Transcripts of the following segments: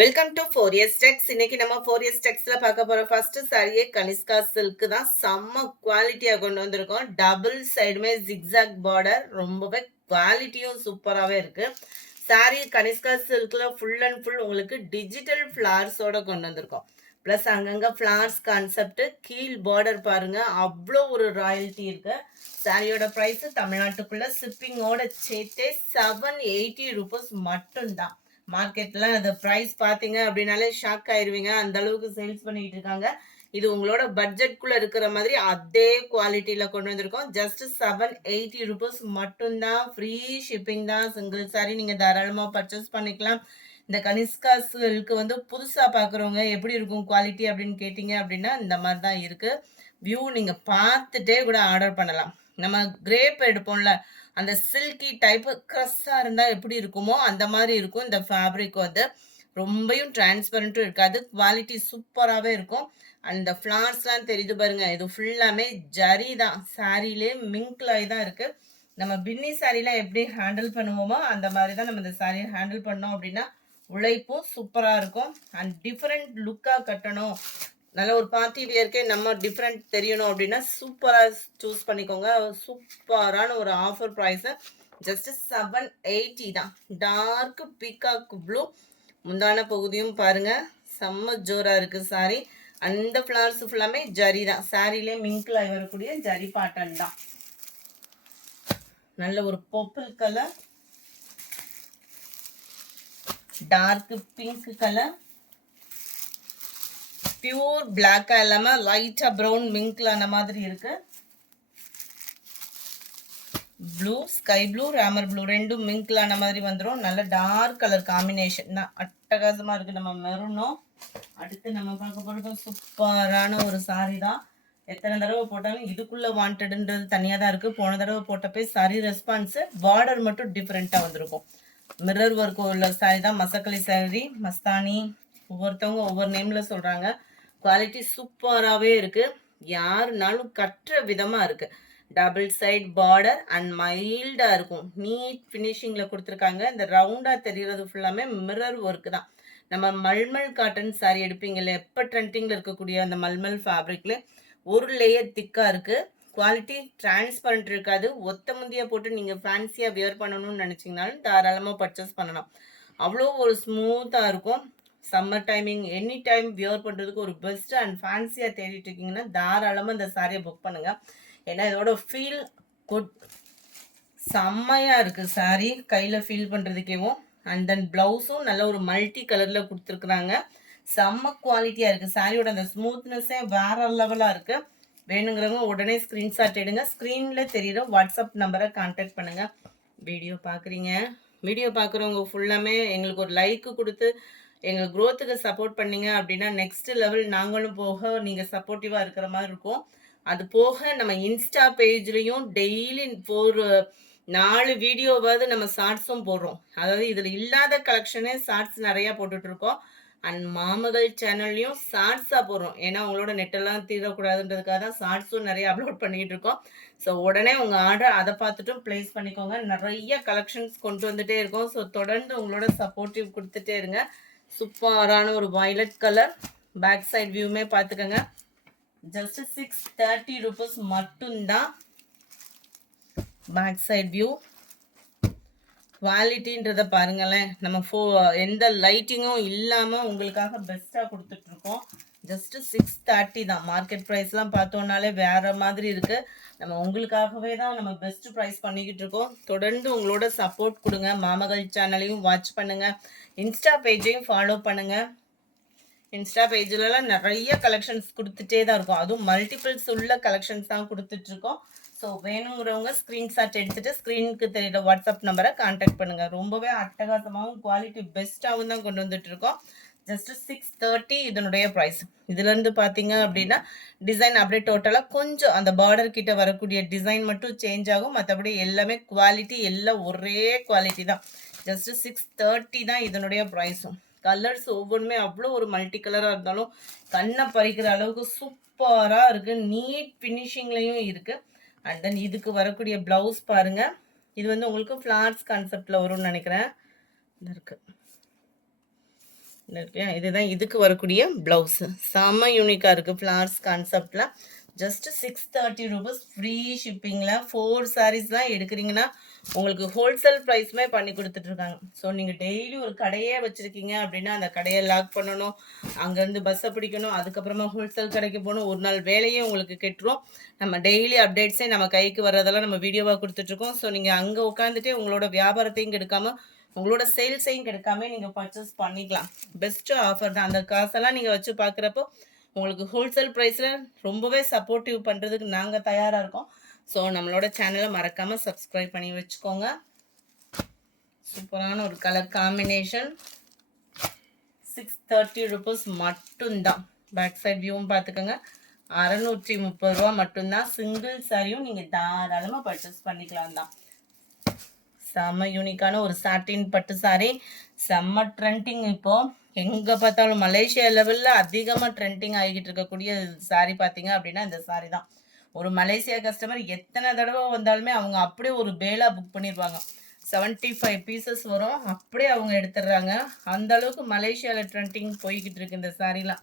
Welcome to 4S Tex. இன்னைக்கு நம்ம 4S Texல பார்க்க போற ஃபர்ஸ்ட் சாரியே கனிஷ்கா சில்க் தான். செம்ம குவாலிட்டியா கொண்டு வந்திருக்கோம். டபுள் சைடுமே ஜிக்ஸாக் பார்டர், ரொம்பவே குவாலிட்டியும் சூப்பராகவே இருக்கு. சாரி கனிஷ்கா சில்க்ல ஃபுல் அண்ட் ஃபுல் உங்களுக்கு டிஜிட்டல் ஃப்ளார்ஸோட கொண்டு வந்திருக்கோம். ப்ளஸ் அங்கங்க ஃப்ளார்ஸ் கான்செப்ட், கீழ் பார்டர் பாருங்க, அவ்வளோ ஒரு ராயல்ட்டி இருக்கு. சாரியோட ப்ரைஸ் தமிழ்நாட்டுக்குள்ள ஷிப்பிங்கோட சேர்த்தே 780 ரூபீஸ் மட்டும்தான். மார்க்கெட்ல அந்த ப்ரைஸ் பார்த்தீங்க அப்படின்னாலே ஷாக் ஆயிருவீங்க. அந்த அளவுக்கு சேல்ஸ் பண்ணிட்டு இருக்காங்க. இது உங்களோட பட்ஜெட்குள்ள இருக்கிற மாதிரி அதே குவாலிட்டியில கொண்டு வந்திருக்கோம். ஜஸ்ட் 780 ரூபீஸ் மட்டும்தான். ஃப்ரீ ஷிப்பிங் தான். சிங்கிள் சாரி நீங்க தாராளமா பர்ச்சேஸ் பண்ணிக்கலாம். இந்த கனிஷ்கா சில்க் வந்து புதுசா பார்க்குறவங்க எப்படி இருக்கும் குவாலிட்டி அப்படின்னு கேட்டீங்க அப்படின்னா இந்த மாதிரி தான் இருக்கு. வியூ நீங்க பார்த்துட்டே கூட ஆர்டர் பண்ணலாம். நம்ம கிரேப் எடுப்போம்ல, அந்த சில்கி டைப் க்ரஸ்ஸா இருந்தா எப்படி இருக்குமோ அந்த மாதிரி இருக்கும். இந்த ஃபேப்ரிக் வந்து ரொம்பவும் டிரான்ஸ்பரண்ட்டும் இருக்காது. குவாலிட்டி சூப்பராகவே இருக்கும். அந்த ஃப்ளார்ஸ்லாம் தெரியுது பாருங்க, இது ஃபுல்லாமே ஜரி தான். சாரிலே மிங்க்லாய் தான் இருக்கு. நம்ம பின்னி சாரிலாம் எப்படி ஹேண்டில் பண்ணுவோமோ அந்த மாதிரி தான் நம்ம இந்த சாரியை ஹேண்டில் பண்ணோம் அப்படின்னா உழைப்பும் சூப்பராக இருக்கும். அண்ட் டிஃப்ரெண்ட் லுக்காக கட்டணும், நல்ல ஒரு பார்ட்டி வியர்க்கே நம்ம டிஃப்ரெண்ட் தெரியணும் அப்படின்னா சூப்பராக சூஸ் பண்ணிக்கோங்க. சூப்பரான ஒரு ஆஃபர் ப்ரைஸு ஜஸ்ட் 780 தான். டார்க் பீகாக் ப்ளூ, முந்தான பகுதியும் பாருங்க செம்ம ஜோராக இருக்குது சாரி. அந்த ஃப்ளவர்ஸ் ஃபுல்லாமே ஜரி தான். சாரிலே மிங்க்ல வரக்கூடிய ஜரி பாட்டன் தான். நல்ல ஒரு purple colour, dark pink colour, pure பிளாக்கா இல்லாம லைட்டா ப்ரௌன் மிங்க்ல அந்த மாதிரி இருக்கு. Blue, sky blue, Ramar blue ரெண்டும் மிங்க்ல அந்த மாதிரி வந்துடும். நல்ல டார்க் கலர் காம்பினேஷன் தான், அட்டகாசமா இருக்கு. நம்ம மெரூனும் அடுத்து நம்ம பார்க்க போறது சூப்பரான ஒரு சாரி தான். எத்தனை தடவை போட்டாலும் இதுக்குள்ள வாண்டட்ன்றது தனியாக தான் இருக்கு. போன தடவை போட்டப்பே சாரி ரெஸ்பான்ஸ், பார்டர் மட்டும் டிஃப்ரெண்டா வந்திருக்கும். மிரர் ஒர்க் உள்ள சாரி தான். மசக்கலி சாரி, மஸ்தானி, ஒவ்வொருத்தவங்க ஒவ்வொரு நேம்ல சொல்றாங்க. குவாலிட்டி சூப்பராகவே இருக்கு. யாருனாலும் கட்டுற விதமா இருக்கு. டபுள் சைட் பார்டர் அண்ட் மைல்டா இருக்கும். நீட் ஃபினிஷிங்ல கொடுத்துருக்காங்க. இந்த ரவுண்டா தெரியறது ஃபுல்லாமே மிரர் ஒர்க் தான். நம்ம மல்மல் காட்டன் சாரி எடுப்பீங்கல்ல, எப்போ ட்ரெண்டிங்ல இருக்கக்கூடிய அந்த மல்மல் ஃபேப்ரிக்ல ஒரு லேயர் திக்கா இருக்கு. குவாலிட்டி டிரான்ஸ்பரண்ட் இருக்காது. ஒத்த முந்தியா போட்டு நீங்க ஃபேன்சியா வியர் பண்ணணும்னு நினைச்சீங்கனாலும் தாராளமா பர்ச்சேஸ் பண்ணலாம். அவ்வளோ ஒரு ஸ்மூத்தா இருக்கும். Summer timing any time wear பண்ணுறதுக்கு ஒரு பெஸ்ட் அண்ட் ஃபேன்சியாக தேடிட்டு இருக்கீங்கன்னா தாராளமாக இந்த சாரியை புக் பண்ணுங்க. ஏன்னா இதோட ஃபீல் குட், செம்மையாக இருக்குது சாரி கையில் ஃபீல் பண்ணுறதுக்கேவும். அண்ட் தென் ப்ளவுஸும் நல்ல ஒரு மல்டி கலரில் கொடுத்துருக்குறாங்க. செம்ம குவாலிட்டியாக இருக்குது. சாரியோட அந்த ஸ்மூத்னஸ்ஸே வேற லெவலாக இருக்குது. வேணுங்கிறவங்க உடனே ஸ்க்ரீன்ஷாட் எடுங்க. ஸ்க்ரீனில் தெரியுற வாட்ஸ்அப் நம்பரை கான்டாக்ட் பண்ணுங்கள். வீடியோ பார்க்குறவங்க ஃபுல்லாமே எங்களுக்கு ஒரு லைக்கு கொடுத்து எங்கள் க்ரோத்துக்கு சப்போர்ட் பண்ணீங்க அப்படின்னா நெக்ஸ்ட் லெவல் நாங்களும் போக நீங்கள் சப்போர்ட்டிவாக இருக்கிற மாதிரி இருக்கும். அது போக நம்ம இன்ஸ்டா பேஜ்லேயும் டெய்லி ஒரு 4 வீடியோவாவது நம்ம ஷார்ட்ஸும் போடுறோம். அதாவது இதில் இல்லாத கலெக்ஷனே ஷார்ட்ஸ் நிறையா போட்டுட்ருக்கோம். அண்ட் மாமகள் சேனல்லையும் ஷார்ட்ஸாக போடுறோம். ஏன்னா உங்களோட நெட்டெல்லாம் தீரக்கூடாதுன்றதுக்காக தான் ஷார்ட்ஸும் நிறைய அப்லோட் பண்ணிகிட்டு இருக்கோம். ஸோ உடனே உங்கள் ஆர்டர் அதை பார்த்துட்டும் ப்ளேஸ் பண்ணிக்கோங்க. நிறைய கலெக்ஷன்ஸ் கொண்டு வந்துகிட்டே இருக்கோம். ஸோ தொடர்ந்து உங்களோட சப்போர்ட்டிவ் கொடுத்துட்டே இருங்க. சூப்பரான ஒரு வயலட் கலர். பேக் சைட் வியூமே பார்த்துக்கோங்க. ஜஸ்ட் 630 ரூபீஸ் மட்டும்தான் பேக் சைட் வியூ. குவாலிட்டின்றதை பாருங்களேன். நம்ம எந்த லைட்டிங்கும் இல்லாமல் உங்களுக்காக பெஸ்ட்டாக கொடுத்துட்ருக்கோம். ஜஸ்ட் 630 தான். மார்க்கெட் ப்ரைஸ்லாம் பார்த்தோன்னாலே வேறு மாதிரி இருக்குது. நம்ம உங்களுக்காகவே தான் நம்ம பெஸ்ட் ப்ரைஸ் பண்ணிக்கிட்டு இருக்கோம். தொடர்ந்து உங்களோட சப்போர்ட் கொடுங்க. மாமகள் சேனலையும் வாட்ச் பண்ணுங்கள். இன்ஸ்டா பேஜையும் ஃபாலோ பண்ணுங்கள். இன்ஸ்டா பேஜிலலாம் நிறைய கலெக்ஷன்ஸ் கொடுத்துட்டே தான் இருக்கும். அதுவும் மல்டிபிள்ஸ் உள்ள கலெக்ஷன்ஸ் தான் கொடுத்துட்ருக்கோம். ஸோ வேணுங்கிறவங்க ஸ்க்ரீன்ஷாட் எடுத்துகிட்டு ஸ்க்ரீனுக்கு தெரியுற வாட்ஸ்அப் நம்பரை கான்டாக்ட் பண்ணுங்கள். ரொம்பவே அட்டகாசமாகவும் குவாலிட்டி பெஸ்ட்டாகவும் தான் கொண்டு வந்துட்டுருக்கோம். ஜஸ்ட் 630 இதனுடைய ப்ரைஸ். இதுலேருந்து பார்த்தீங்க அப்படின்னா டிசைன் அப்படியே டோட்டலாக கொஞ்சம் அந்த பார்டர் கிட்ட வரக்கூடிய டிசைன் மட்டும் சேஞ்ச் ஆகும். மற்றபடி எல்லாமே குவாலிட்டி எல்லாம் ஒரே குவாலிட்டி தான். ஜஸ்ட் 630 தான் இதனுடைய ப்ரைஸும். கலர்ஸ் ஒவ்வொன்றுமே அவ்வளோ ஒரு மல்டி கலராக இருந்தாலும் கண்ணை பறிக்கிற அளவுக்கு சூப்பராக இருக்குது. நீட் ஃபினிஷிங்லேயும் இருக்குது. அண்ட் தென் இதுக்கு வரக்கூடிய ப்ளவுஸ் பாருங்கள். இது வந்து உங்களுக்கு ஃப்ளார்ஸ் கான்செப்டில் வரும்னு நினைக்கிறேன். இருக்குது இதுதான் இதுக்கு வரக்கூடிய ப்ளவுஸு. செம்ம யூனிக்காக இருக்குது ஃப்ளார்ஸ் கான்செப்டில். ஜஸ்ட் 630 ரூபீஸ் ஃப்ரீ ஷிப்பிங்கில் 4 சாரீஸ்லாம் எடுக்கிறீங்கன்னா உங்களுக்கு ஹோல்சேல் ப்ரைஸுமே பண்ணி கொடுத்துட்ருக்காங்க. ஸோ நீங்கள் டெய்லி ஒரு கடையே வச்சுருக்கீங்க அப்படின்னா அந்த கடையை லாக் பண்ணணும், அங்கேருந்து பஸ்ஸை பிடிக்கணும், அதுக்கப்புறமா ஹோல்சேல் கடைக்கு போகணும், ஒரு நாள் வேலையே உங்களுக்கு கெட்டுரும். நம்ம டெய்லி அப்டேட்ஸே நம்ம கைக்கு வர்றதெல்லாம் நம்ம வீடியோவாக கொடுத்துட்ருக்கோம். ஸோ நீங்கள் அங்கே உட்காந்துட்டே உங்களோட வியாபாரத்தையும் கெடுக்காமல் உங்களோட சேல்ஸையும் கெடுக்காம நீங்கள் பர்ச்சேஸ் பண்ணிக்கலாம். பெஸ்ட்டு ஆஃபர் தான். அந்த காசெல்லாம் நீங்கள் வச்சு பார்க்குறப்போ உங்களுக்கு ஹோல்சேல் ப்ரைஸில் ரொம்பவே சப்போர்ட்டிவ் பண்ணுறதுக்கு நாங்கள் தயாராக இருக்கோம். ஸோ நம்மளோட சேனலை மறக்காமல் சப்ஸ்கிரைப் பண்ணி வச்சுக்கோங்க. சூப்பரான ஒரு கலர் காம்பினேஷன். 630 ரூபீஸ் மட்டும்தான். பேக் சைட் வியூவும் பார்த்துக்கோங்க. 630 ரூபா மட்டும்தான். சிங்கிள் சாரியும் நீங்கள் தாராளமாக பர்ச்சேஸ் பண்ணிக்கலாம் தான். செம்ம யூனிக்கான ஒரு சாட்டின் பட்டு சாரி. செம்ம ட்ரெண்டிங். இப்போது எங்கே பார்த்தாலும் மலேசியா லெவலில் அதிகமாக ட்ரெண்டிங் ஆகிக்கிட்டு இருக்கக்கூடிய சாரி பார்த்தீங்க அப்படின்னா இந்த சாரி தான். ஒரு மலேசியா கஸ்டமர் எத்தனை தடவை வந்தாலுமே அவங்க அப்படியே ஒரு பேலா புக் பண்ணிடுவாங்க. 75 பீசஸ் வரும், அப்படியே அவங்க எடுத்துடுறாங்க. அந்த அளவுக்கு மலேசியாவில் ட்ரெண்டிங் போய்கிட்டு இருக்கு இந்த சாரீலாம்.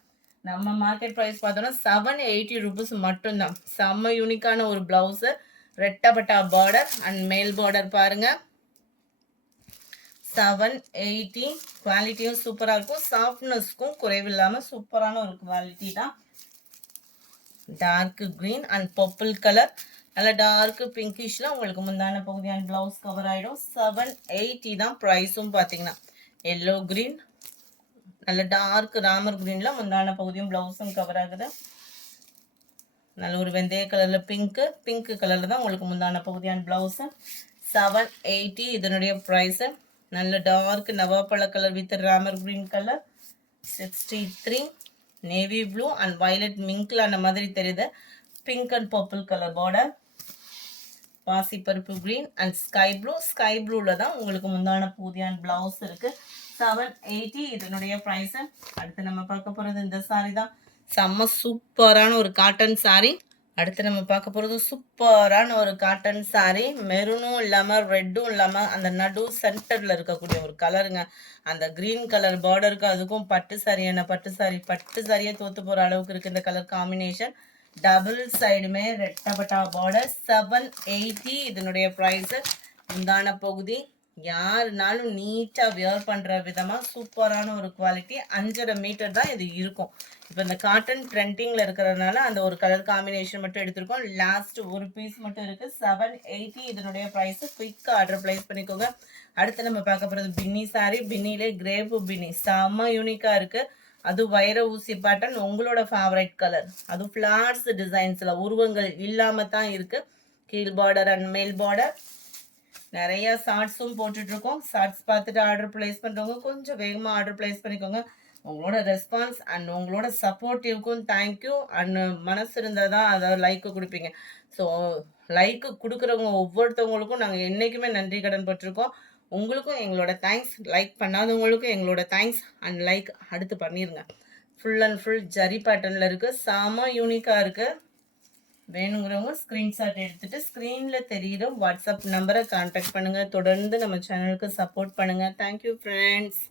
நம்ம மார்க்கெட் ப்ரைஸ் பார்த்தோன்னா 780 ரூபீஸ் மட்டும்தான். செம்ம யூனிக்கான ஒரு ப்ளவுஸு, ரெட்டப்பட்டா பார்டர் அண்ட் மேல் பார்டர் பாருங்கள். 780. குவாலிட்டியும் சூப்பராக இருக்கும், சாஃப்ட்னஸ்க்கும் குறைவில்லாமல் சூப்பரான ஒரு குவாலிட்டி தான். Dark green and purple colour, நல்ல டார்க் பிங்கிஷில் உங்களுக்கு முந்தான பகுதி அண்ட் ப்ளவுஸ் கவர் ஆகிடும். 780 தான் ப்ரைஸும். பார்த்தீங்கன்னா எல்லோ க்ரீன், நல்ல டார்க் ராமர் க்ரீனில் முந்தான பகுதியும் ப்ளவுஸும் கவர் ஆகுது. நல்ல ஒரு வெந்தய கலரில் பிங்க் கலரில் தான் உங்களுக்கு முந்தான பகுதி அண்ட் ப்ளவுஸு. 780 இதனுடைய ப்ரைஸு. நல்ல டார்க் நவாப்பழ colour with Ramar green colour. 63. Navy blue and violet மிங்க்ல அந்த மாதிரி தெரியுது. Pink and purple colour border. பாசிப்பருப்பு க்ரீன் அண்ட் ஸ்கை ப்ளூவில் தான் உங்களுக்கு முந்தான பூதி அண்ட் ப்ளவுஸ் இருக்குது. 780 இதனுடைய ப்ரைஸு. அடுத்து நம்ம பார்க்க போகிறது இந்த சாரி தான். செம்ம சூப்பரான ஒரு காட்டன் சாரி. அடுத்து நம்ம பார்க்க போகிறது சூப்பரான ஒரு காட்டன் சாரி. மெரூனும் இல்லாமல் ரெட்டும் இல்லாமல் அந்த நடு சென்டரில் இருக்கக்கூடிய ஒரு கலருங்க. அந்த க்ரீன் கலர் பார்டருக்கு அதுக்கும் பட்டு சாரியை தோற்று போகிற அளவுக்கு இருக்குது இந்த கலர் காம்பினேஷன். டபுள் சைடுமே ரெட்டப்பட்டா பார்டர். 780 இதனுடைய ப்ரைஸு. முந்தான பகுதி யாருனாலும் நீட்டாக வியர் பண்ணுற விதமாக சூப்பரான ஒரு குவாலிட்டி. 5.5 மீட்டர் தான் இது இருக்கும். இப்போ இந்த காட்டன் ட்ரெண்டிங்கில் இருக்கிறதுனால அந்த ஒரு கலர் காம்பினேஷன் மட்டும் எடுத்திருக்கோம். லாஸ்ட் ஒரு பீஸ் மட்டும் இருக்குது. 780 இதனுடைய ப்ரைஸு. குயிக்காக ஆர்டர் ப்ளேஸ் பண்ணிக்கோங்க. அடுத்து நம்ம பார்க்க போகிறது பின்னி சாரி. பின்னிலே கிரேப்பு பின்னி செம்ம யூனிக்காக இருக்குது. அது வைர ஊசி பேட்டர்ன், உங்களோட ஃபேவரைட் கலர். அது ஃப்ளார்ஸ் டிசைன்ஸில் உருவங்கள் இல்லாமல் தான் இருக்குது. கீழ் பார்டர் அண்ட் மேல் பார்டர். நிறைய ஷார்ட்ஸும் போட்டுட்ருக்கோம். ஷார்ட்ஸ் பார்த்துட்டு ஆர்டர் ப்ளேஸ் பண்ணுறவங்க கொஞ்சம் வேகமாக ஆர்டர் ப்ளேஸ் பண்ணிக்கோங்க. உங்களோட ரெஸ்பான்ஸ் அண்ட் உங்களோட சப்போர்ட்டிவ்க்கும் தேங்க்யூ. அண்ட் மனசு இருந்தால் தான் அதாவது லைக்கு கொடுப்பீங்க. ஸோ லைக்கு கொடுக்குறவங்க ஒவ்வொருத்தவங்களுக்கும் நாங்கள் என்றைக்குமே நன்றி கடன் பட்டிருக்கோம். உங்களுக்கும் எங்களோட தேங்க்ஸ். லைக் பண்ணாதவங்களுக்கும் எங்களோட தேங்க்ஸ் அண்ட் லைக் அடுத்து பண்ணிடுங்க. ஃபுல் அண்ட் ஃபுல் ஜரி பேட்டர்னில் இருக்குது. செம யூனிக்காக இருக்குது. வேணுங்கிறவங்க ஸ்க்ரீன்ஷாட் எடுத்துகிட்டு ஸ்க்ரீனில் தெரியுற வாட்ஸ்அப் நம்பரை கான்டாக்ட் பண்ணுங்கள். தொடர்ந்து நம்ம சேனலுக்கு சப்போர்ட் பண்ணுங்கள். Thank you friends.